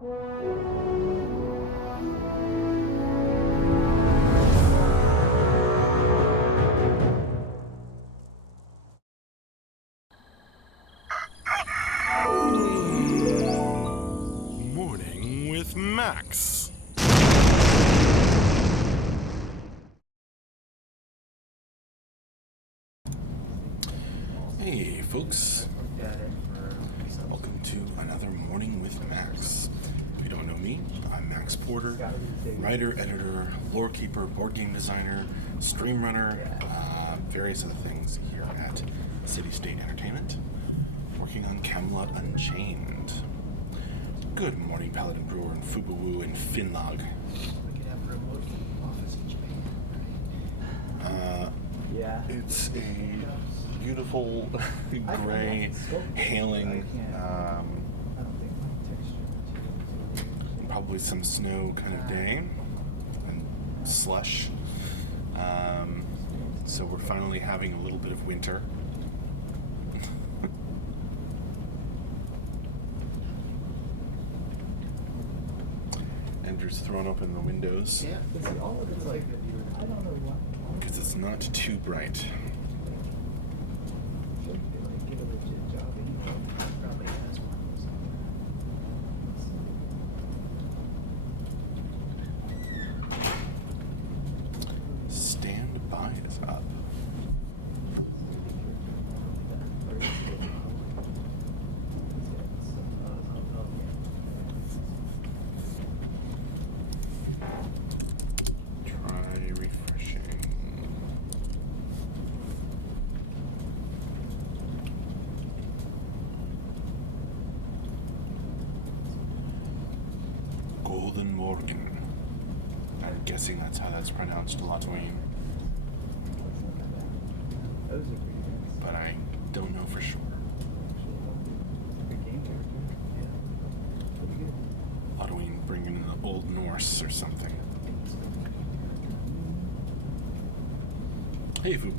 Morning with Max. Hey folks, welcome to another Morning with Max. If you don't know me, I'm Max Porter, writer, editor, lore keeper, board game designer, stream runner, various other things here at City State Entertainment, working on Camelot Unchained. Good morning, Paladin Brewer and Fubuwu and Finlog. It's a beautiful gray, hailing, probably some snow kind of day, and slush. So we're finally having a little bit of winter. Andrew's thrown open the windows because it's not too bright. Stand by is up. Try refreshing. Golden Morgen. I'm guessing that's how that's pronounced, Latwine. But I don't know for sure. Latwine bringing in the Old Norse or something. Hey, Fubu.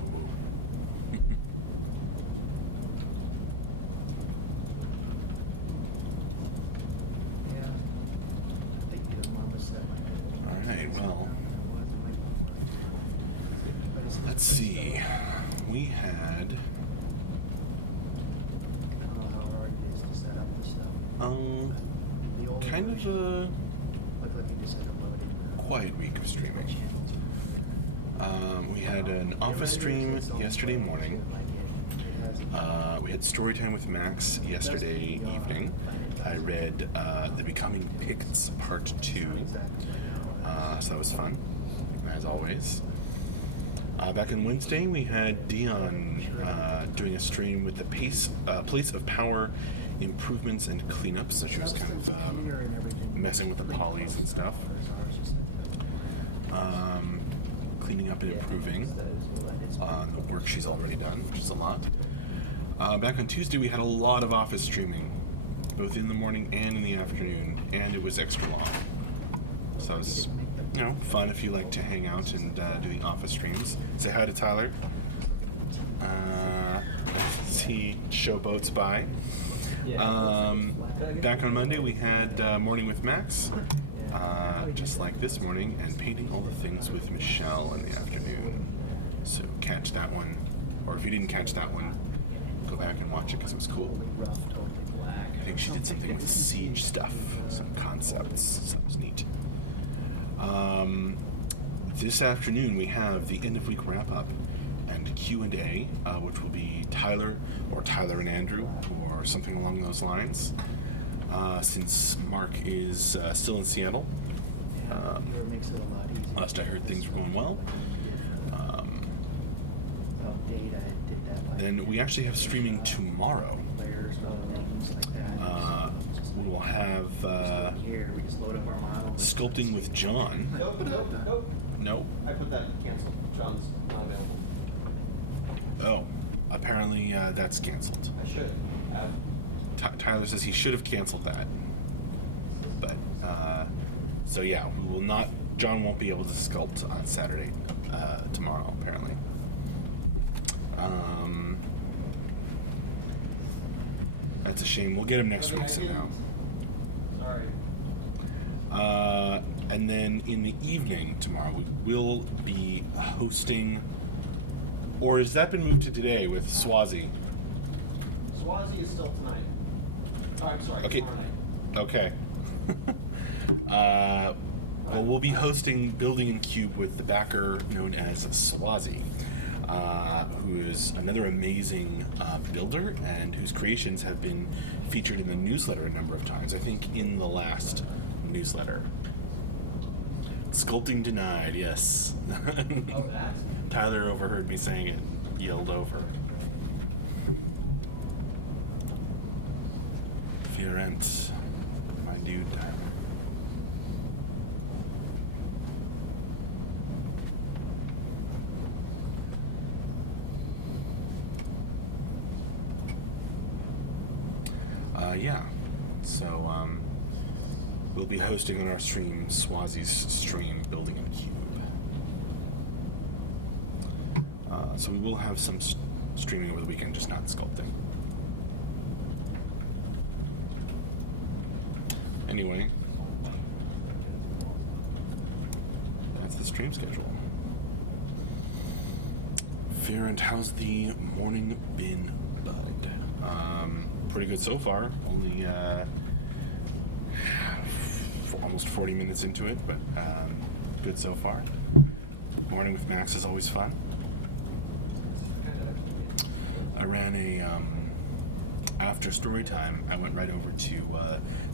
Alright, well, let's see. We had kind of a quiet week of streaming. We had an office stream yesterday morning. We had Storytime with Max yesterday evening. I read The Becoming Picts Part 2. So that was fun, as always. Back on Wednesday, we had Dion doing a stream with the Place of Power improvements and cleanups. So she was kind of messing with the polys and stuff. Cleaning up and improving on the work she's already done, which is a lot. Back on Tuesday, we had a lot of office streaming, both in the morning and in the afternoon, and it was extra long. So it was, fun if you like to hang out and do the office streams. Say hi to Tyler. He showboats by. Back on Monday, we had Morning with Max, just like this morning, and Painting All the Things with Michelle in the afternoon. So catch that one, or if you didn't catch that one, go back and watch it because it was cool. I think she did something with siege stuff, some concepts, so that was neat. This afternoon we have the end of week wrap up and Q&A, which will be Tyler and Andrew or something along those lines. Since Mark is still in Seattle, last I heard things were going well. Then we actually have streaming tomorrow. We will have Sculpting with John. Nope. I put that canceled. John's not available. Oh, apparently that's canceled. I should have. Tyler says he should have canceled that. But, so yeah, we will not, John won't be able to sculpt on Saturday, tomorrow, apparently. That's a shame. We'll get him next week somehow. Sorry. And then in the evening tomorrow, we will be hosting, or has that been moved to today with Swazi? Swazi is still tonight. Oh, I'm sorry, Okay. tomorrow night. Okay. Well, we'll be hosting Building in Cube with the backer known as Swazi, who is another amazing builder and whose creations have been featured in the newsletter a number of times. I think in the last newsletter. Sculpting denied, yes. Oh, that? Tyler overheard me saying it, yelled over. Fiorent, my dude Tyler. Yeah, so we'll be hosting on our stream, Swazi's stream, Building in Cube. So we will have some streaming over the weekend, just not sculpting. Anyway, that's the stream schedule. Farrand, how's the morning been, bud? Pretty good so far. Only almost 40 minutes into it, but good so far. Morning with Max is always fun. I ran a after story time. I went right over to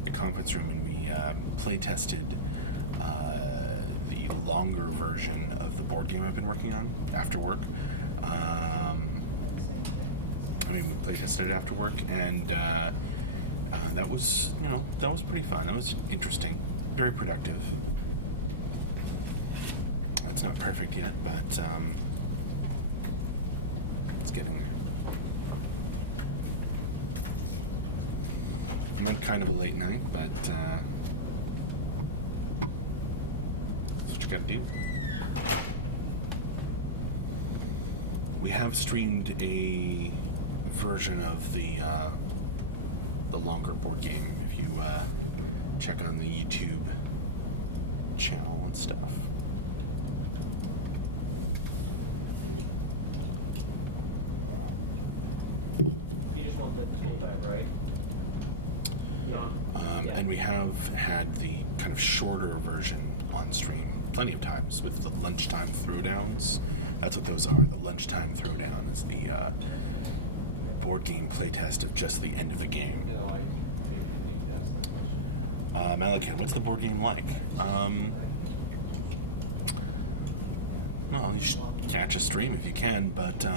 the conference room and we play tested the longer version of the board game I've been working on after work. We play tested it after work, and that was, that was pretty fun. That was interesting, very productive. It's not perfect yet, but it's getting there. I'm at kind of a late night, but that's what you gotta do. We have streamed a version of the longer board game if you check on the YouTube channel and stuff. You just want the tool bag, right? Yeah. And we have had the kind of shorter version on stream plenty of times with the lunchtime throwdowns. That's what those are. The lunchtime throwdown is the board game playtest of just the end of a game. Malakan, what's the board game like? Well, you should catch a stream if you can, but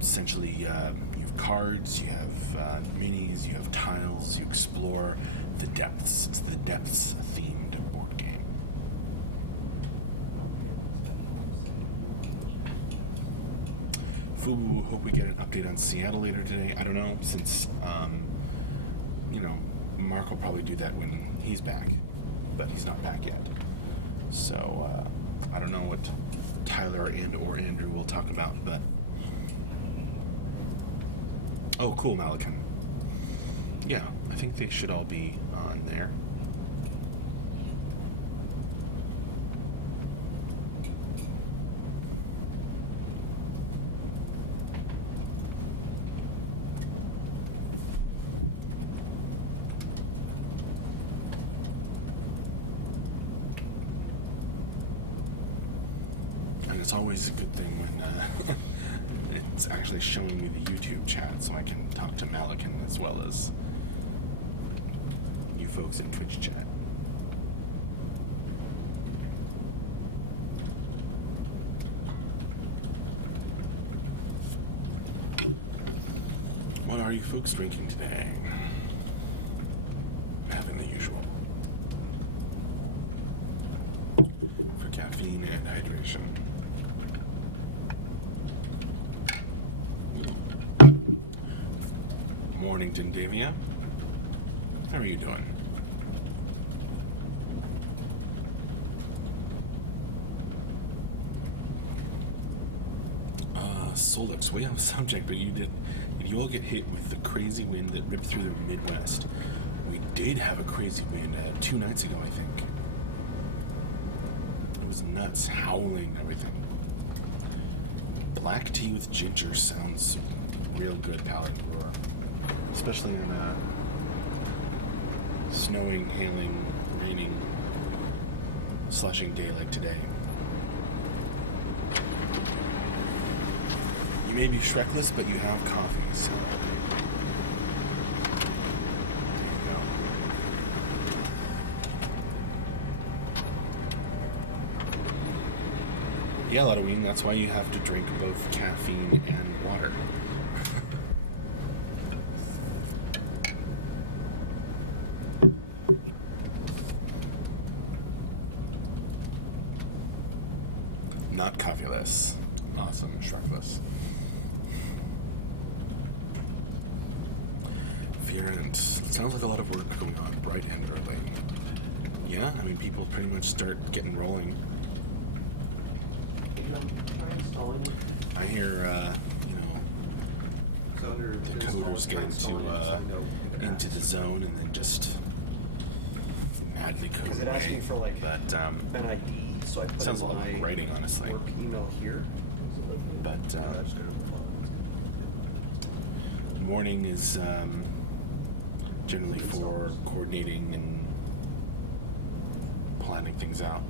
essentially you have cards, you have minis, you have tiles, you explore the depths. It's the depths themed board game. Fubu, hope we get an update on Seattle later today. I don't know, since Mark will probably do that when he's back, but he's not back yet. So I don't know what Tyler and or Andrew will talk about, but oh, cool, Malakan. Yeah, I think they should all be on there. It's always a good thing when it's actually showing me the YouTube chat so I can talk to Malakan as well as you folks in Twitch chat. What are you folks drinking today? Having the usual. For caffeine and hydration. Morning, Dindavia. How are you doing? Solix, way off subject, but did you all get hit with the crazy wind that ripped through the Midwest? We did have a crazy wind 2 nights ago, I think. It was nuts, howling and everything. Black tea with ginger sounds real good, Paladin Brewer. Especially on a snowing, hailing, raining, slushing day like today. You may be Shrekless, but you have coffee, so... Yeah, Halloween, that's why you have to drink both caffeine and water. Not coffeeless. Awesome, Shrekless. Fierent. Sounds like a lot of work going on bright and early. Yeah, I mean, people pretty much start getting rolling. I hear, the coders get into the zone and then just madly code Because it asked me for but an ID, so I put sounds a in lot my like writing, honestly. work email here. But morning is generally for coordinating and planning things out.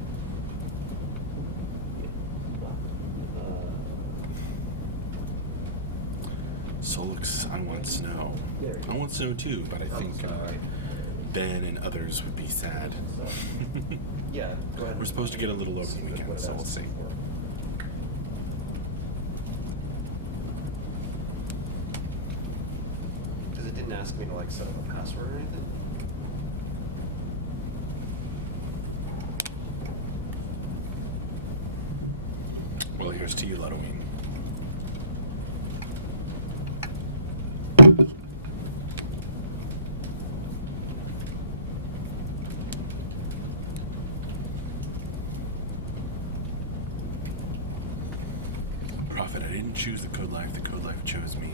Solix, I want snow. I want snow too, but I think Ben and others would be sad. Yeah, go ahead. We're supposed to get a little over the weekend, so we'll see. Because it didn't ask me to set up a password or anything. Well, here's to you, Ludwig. Prophet, I didn't choose the Code Life chose me.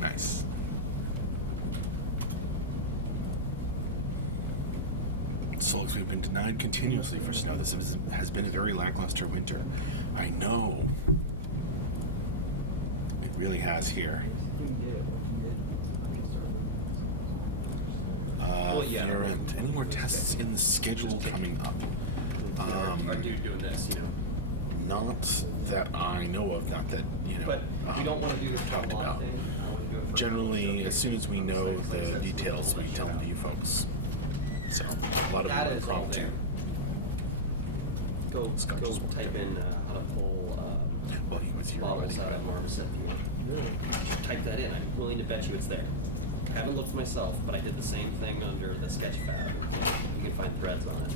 Nice. Solix, we've been denied continuously for snow. This has been a very lackluster winter. I know. It really has here. Fierent. Any more tests in the schedule coming up? Are you doing this, Not that I know of, not that, But we don't want to do this talked one about. thing. I want to do it for Generally, as soon as we know the details, we tell them to you folks. So, a lot of That them are is all prompt there. too. Go Scotch is what type they're in how to pull Well, he was here bottles already. out of Marmoset if you want. Type that in. I'm willing to bet you it's there. I haven't looked myself, but I did the same thing under the Sketchfab. You can find threads on it.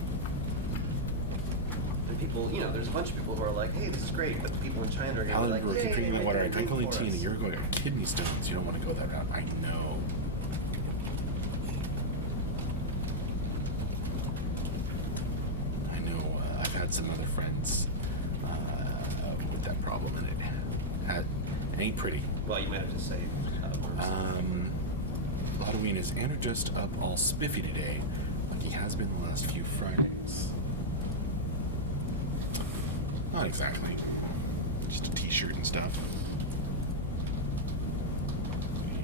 And people, there's a bunch of people who are like, hey, this is great, but the people in China are going to be Alan like, Brewer, hey, keep drinking that water. I make drank only for tea and a us. year ago. I got kidney stones. You don't want to go that route. I know. I've had some other friends with that problem, and it ain't pretty. Well, you might have to say Halloween is Andrew just up all spiffy today, like he has been the last few Fridays. Not exactly. Just a t-shirt and stuff.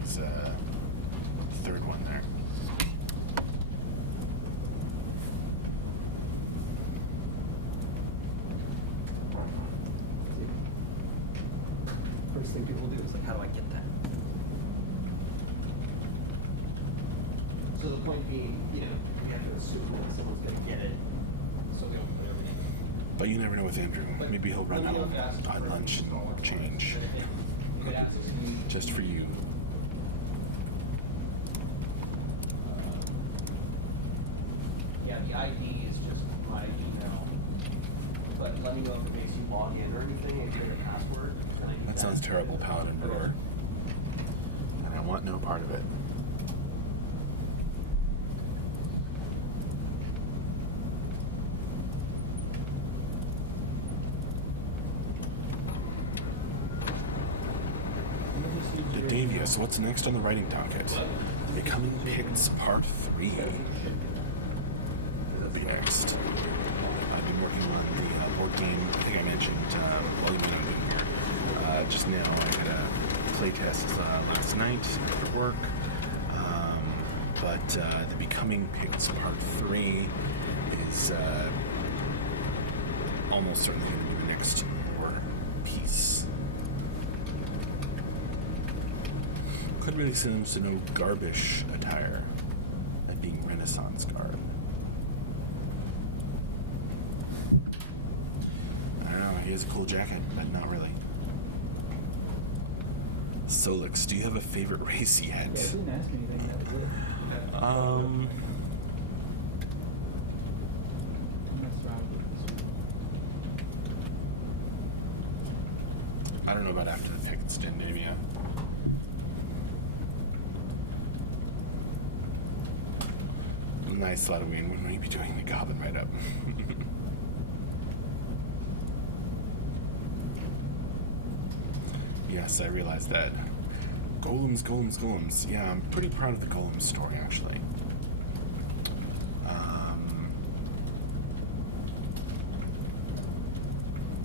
He's third one there. First thing people do is how do I get that? So the point being, we have to assume that someone's going to get it, so we don't put everything. But you never know with Andrew. Maybe he'll run home on lunch and change. Just for you. Yeah, the ID is just my email. But let me know if it makes you log in or anything and get a password. That sounds terrible, Paladin Brewer. And I want no part of it. Davia, so what's next on the writing docket? Becoming Picts Part 3 will be next. I've been working on the board game. I think I mentioned while you've been here. Just now, I had a play test last night after work. But the Becoming Picts Part 3 is almost certainly going to be the next war piece. Could really seems to know Garbish attire, that being Renaissance garb. I don't know, he has a cool jacket, but not really. Solix, do you have a favorite race yet? Yeah, it didn't ask me anything. That was it. I messed around with this. I don't know about after the Picts, Scandinavia. Nice Halloween when we be doing the Goblin write-up. Yes, I realized that. Golems. Yeah, I'm pretty proud of the Golem story, actually.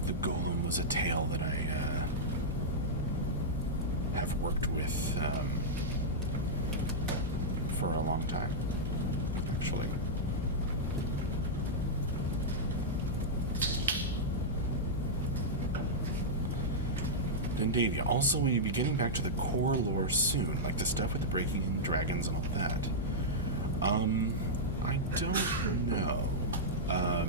The Golem was a tale that I have worked with for a long time, actually. Indeed. Also, we'll be getting back to the core lore soon, like the stuff with the breaking in dragons and all that. I don't know. I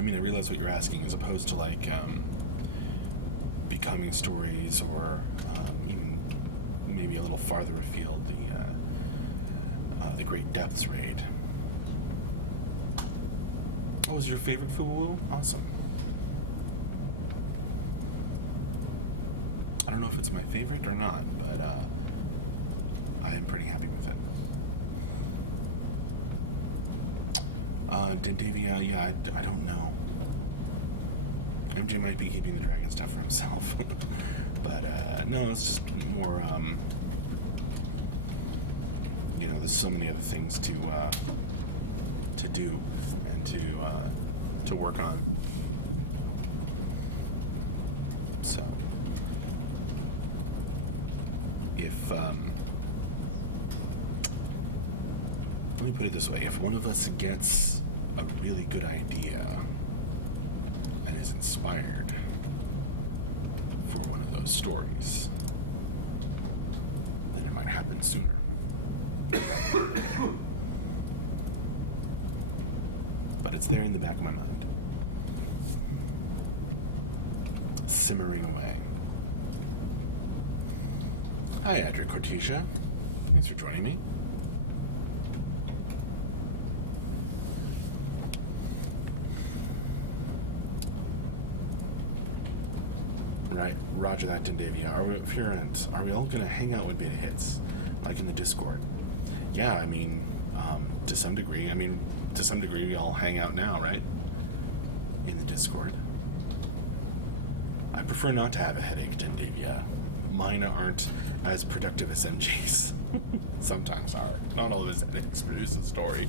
mean, I realize what you're asking, as opposed to like becoming stories, or even maybe a little farther afield, the Great Depths raid. What was your favorite Fubu? Awesome. I don't know if it's my favorite or not, but I am pretty happy with it. Dendavia, yeah, I don't know. MJ might be keeping the dragon stuff for himself. But no, it's just more, there's so many other things to do and to work on. So if let me put it this way, if one of us gets a really good idea and is inspired for one of those stories, then it might happen sooner. But it's there in the back of my mind, simmering away. Hi, Adric Cortesia. Thanks for joining me. Right, roger that, Dendavia. Are we all gonna hang out when beta hits, like in the Discord? Yeah, I mean, to some degree. We all hang out now, right? In the Discord. I prefer not to have a headache, Dendavia. Mine aren't as productive as MJ's. Sometimes are. Not all of his headaches produce a story.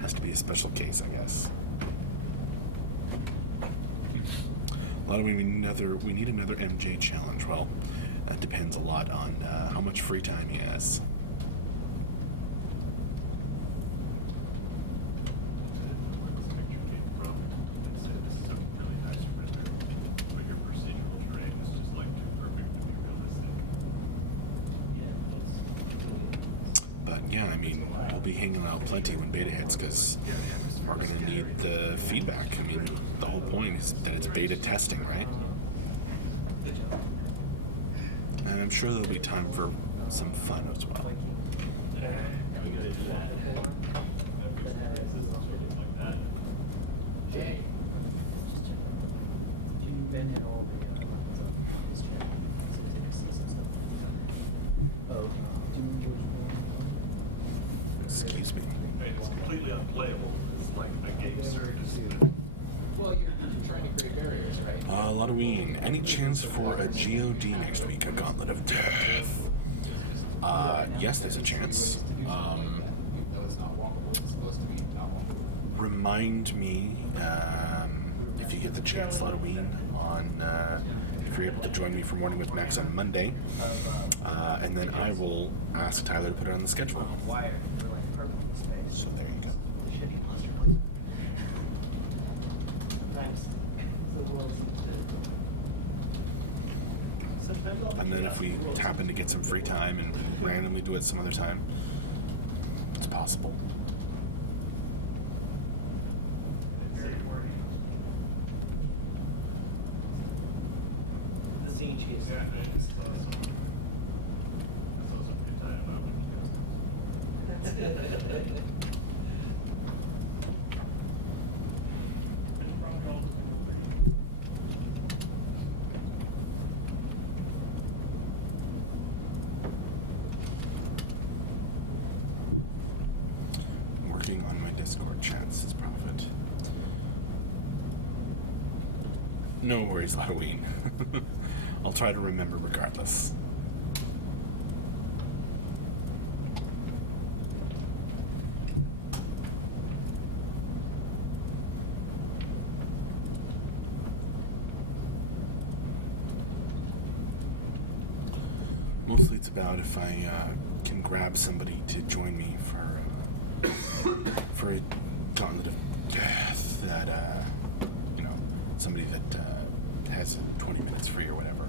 Has to be a special case, I guess. A lot of we need another MJ challenge. Well, that depends a lot on how much free time he has. But yeah, I mean, we'll be hanging out plenty when beta hits, because we're going to need the feedback. I mean, the whole point is that it's beta testing, right? And I'm sure there'll be time for some fun as well. Excuse me. It's completely unplayable. It's like a game service. Well, you're Halloween. Any chance for a GOD next week? A Gauntlet of Death. Yes, there's a chance. Remind me if you get the chance, Halloween, on if you're able to join me for Morning with Max on Monday, and then I will ask Tyler to put it on the schedule. So there you go. And then if we happen to get some free time and randomly do it some other time, it's possible. The scene cheese. Working on my Discord chats, says Prophet. No worries, Halloween. I'll try to remember regardless. Mostly it's about if I can grab somebody to join me for a Gauntlet of Death that, somebody that has 20 minutes free or whatever.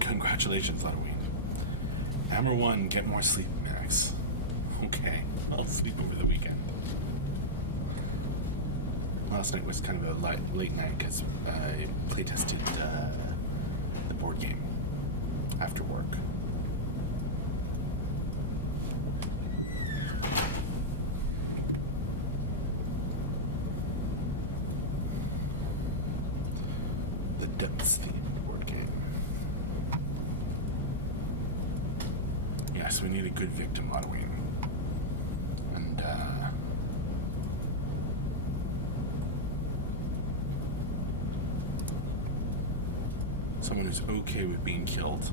Congratulations, Halloween. Hammer 1, get more sleep, Max. Okay, I'll sleep over the weekend. Last night was kind of a late night because I playtested the board game after work. The Depths themed board game. Yes, we need a good victim, Halloween. And someone who's okay with being killed.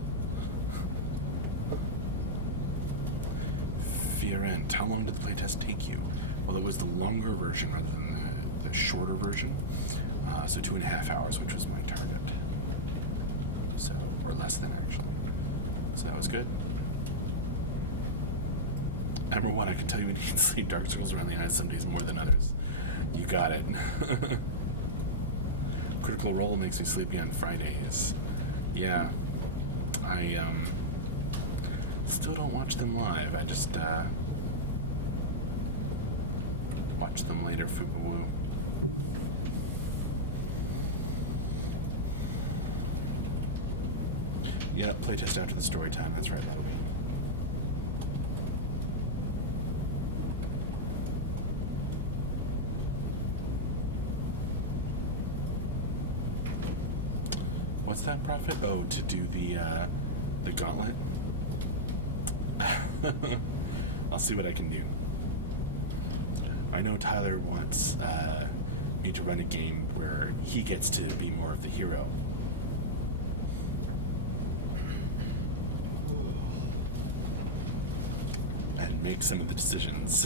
Fiorent, how long did the playtest take you? Well, it was the longer version rather than the shorter version. So 2.5 hours, which was my target. So, or less than actually. So that was good. Number 1, I can tell you we need to sleep. Dark Circles around the eye some days more than others. You got it. Critical Role makes me sleepy on Fridays. Yeah. I still don't watch them live. I just watch them later, Fubu. Yeah, playtest after the story time. That's right, that'll be. What's that, Prophet? Oh, to do the gauntlet? I'll see what I can do. I know Tyler wants me to run a game where he gets to be more of the hero. And make some of the decisions.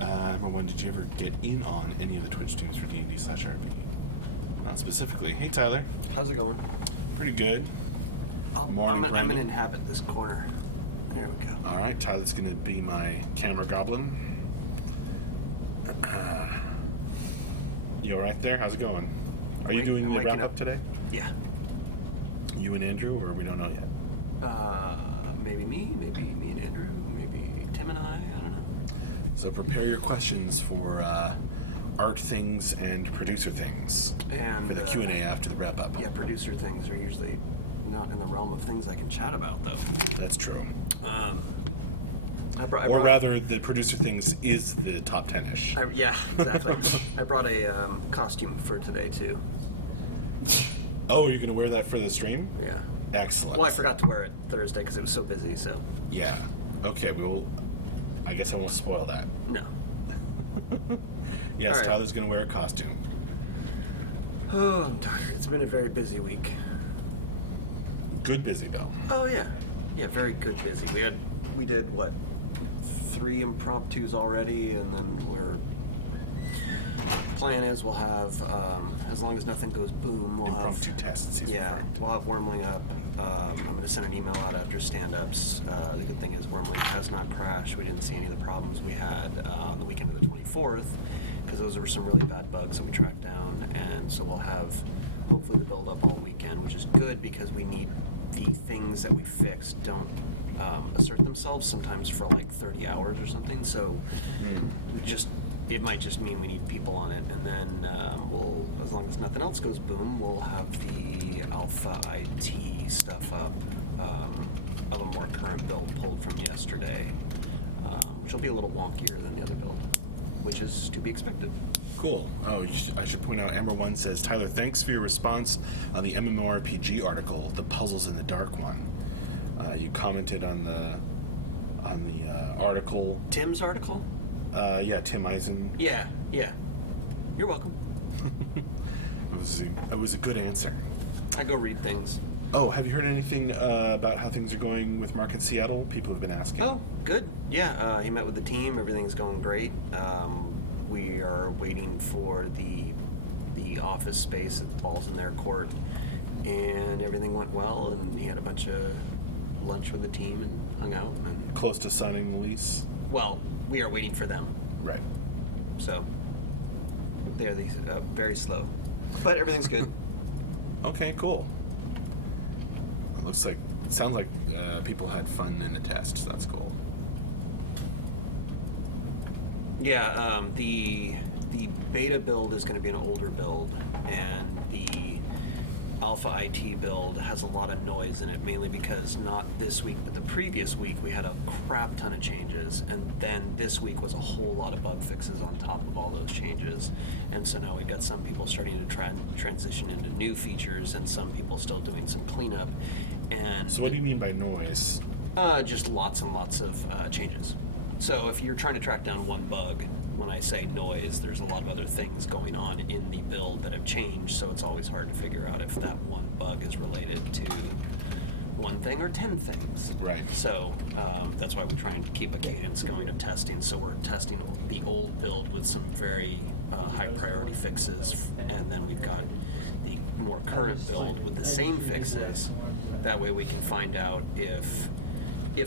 Number 1, did you ever get in on any of the Twitch streams for D&D/RP? Not specifically. Hey, Tyler. How's it going? Pretty good. Morning, I'm Brandon. gonna inhabit this corner. There we go. All right, Tyler's going to be my camera goblin. You all right there? How's it going? Are you doing the wrap-up today? Yeah. You and Andrew, or we don't know yet? Maybe me and Andrew, maybe Tim and I don't know. So prepare your questions for art things and producer things And for the Q&A after the wrap-up. Yeah, producer things are usually not in the realm of things I can chat about, though. That's true. I brought, Or rather, the producer things is the top 10-ish. yeah, exactly. I brought a costume for today too. Oh, you're going to wear that for the stream? Yeah. Excellent. Well, I forgot to wear it Thursday because it was so busy. So Yeah. Okay, I guess I won't spoil that. no. Yes, All right. Tyler's gonna wear a costume. Oh, I'm tired. It's been a very busy week. Good busy though. Oh yeah, very good busy. We did what, 3 impromptus already, and then plan is we'll have, as long as nothing goes boom, we'll Impromptu have tests. he's yeah, referring to. we'll have Wormling up. I'm going to send an email out after stand-ups. The good thing is Wormling has not crashed. We didn't see any of the problems we had on the weekend of the 24th, because those were some really bad bugs that we tracked down, and so we'll have hopefully the build up all weekend, which is good because we need the things that we fixed don't assert themselves sometimes for like 30 hours or something. So it might just mean we need people on it, and then we'll, as long as nothing else goes boom, we'll have the Alpha IT stuff up of a more current build pulled from yesterday, which will be a little wonkier than the other build, which is to be expected. Cool. Oh, I should point out, Amber One says, Tyler, thanks for your response on the MMORPG article, The Puzzles in the Dark one. You commented on the article. Tim's article? Yeah, Tim Eisen. Yeah. You're welcome. It was a good answer. I go read things. Oh, have you heard anything about how things are going with Mark in Seattle? People have been asking. Oh, good. Yeah, he met with the team. Everything's going great. We are waiting for the office space that falls in their court, and everything went well. And he had a bunch of lunch with the team and hung out. And Close to signing the lease? well, we are waiting for them. Right. So they're very slow, but everything's good. Okay, cool. Sounds like people had fun in the test, so that's cool. Yeah, the beta build is going to be an older build, and the Alpha IT build has a lot of noise in it, mainly because not this week, but the previous week we had a crap ton of changes, and then this week was a whole lot of bug fixes on top of all those changes. And so now we've got some people starting to transition into new features, and some people still doing some cleanup. And So what do you mean by noise? just lots and lots of changes. So if you're trying to track down one bug, when I say noise, there's a lot of other things going on in the build that have changed, so it's always hard to figure out if that one bug is related to one thing or 10 things. Right. So that's why we're trying to keep a cadence going of testing. So we're testing the old build with some very high priority fixes, and then we've got the more current build with the same fixes. That way we can find out if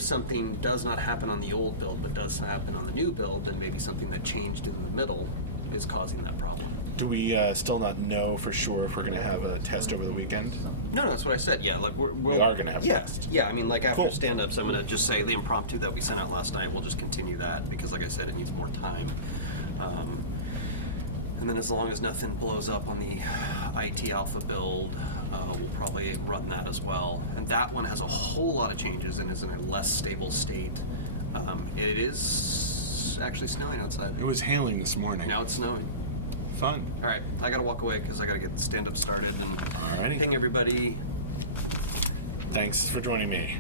something does not happen on the old build but does happen on the new build, then maybe something that changed in the middle is causing that problem. Do we still not know for sure if we're going to have a test over the weekend? No, that's what I said. Yeah, like We are going to have a yeah, test. yeah. I mean, like after Cool. stand-ups, I'm gonna just say the impromptu that we sent out last night. We'll just continue that because, like I said, it needs more time. And then, as long as nothing blows up on the IT Alpha build, we'll probably run that as well. And that one has a whole lot of changes and is in a less stable state. It is actually snowing outside. It was hailing this morning. Now it's snowing. Fun. All right, I gotta walk away because I gotta get stand-up started and Alrighty. ping everybody. Thanks for joining me.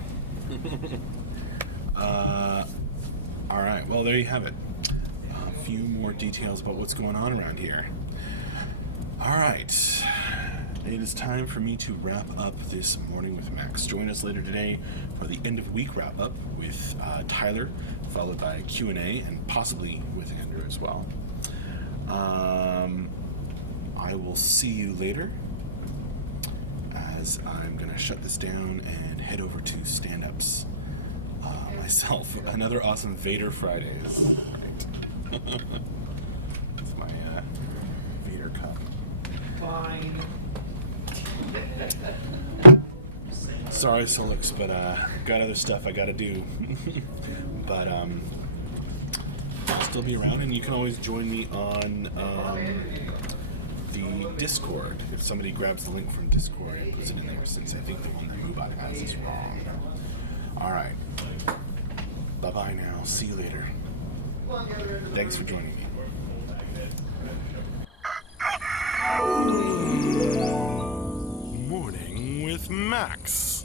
All right, well, there you have it. A few more details about what's going on around here. All right, it is time for me to wrap up this morning with Max. Join us later today for the end of week wrap up with Tyler, followed by Q&A, and possibly with Andrew as well. I will see you later, as I'm gonna shut this down and head over to stand-ups myself. Another awesome Vader Fridays. Right. It's my Vader cup. Fine. Sorry, Solix, but got other stuff I gotta do. But I'll still be around, and you can always join me on the Discord. If somebody grabs the link from Discord and puts it in there, since I think the one that Moobot has is wrong. All right. Bye-bye now. See you later. Thanks for joining me. Morning with Max.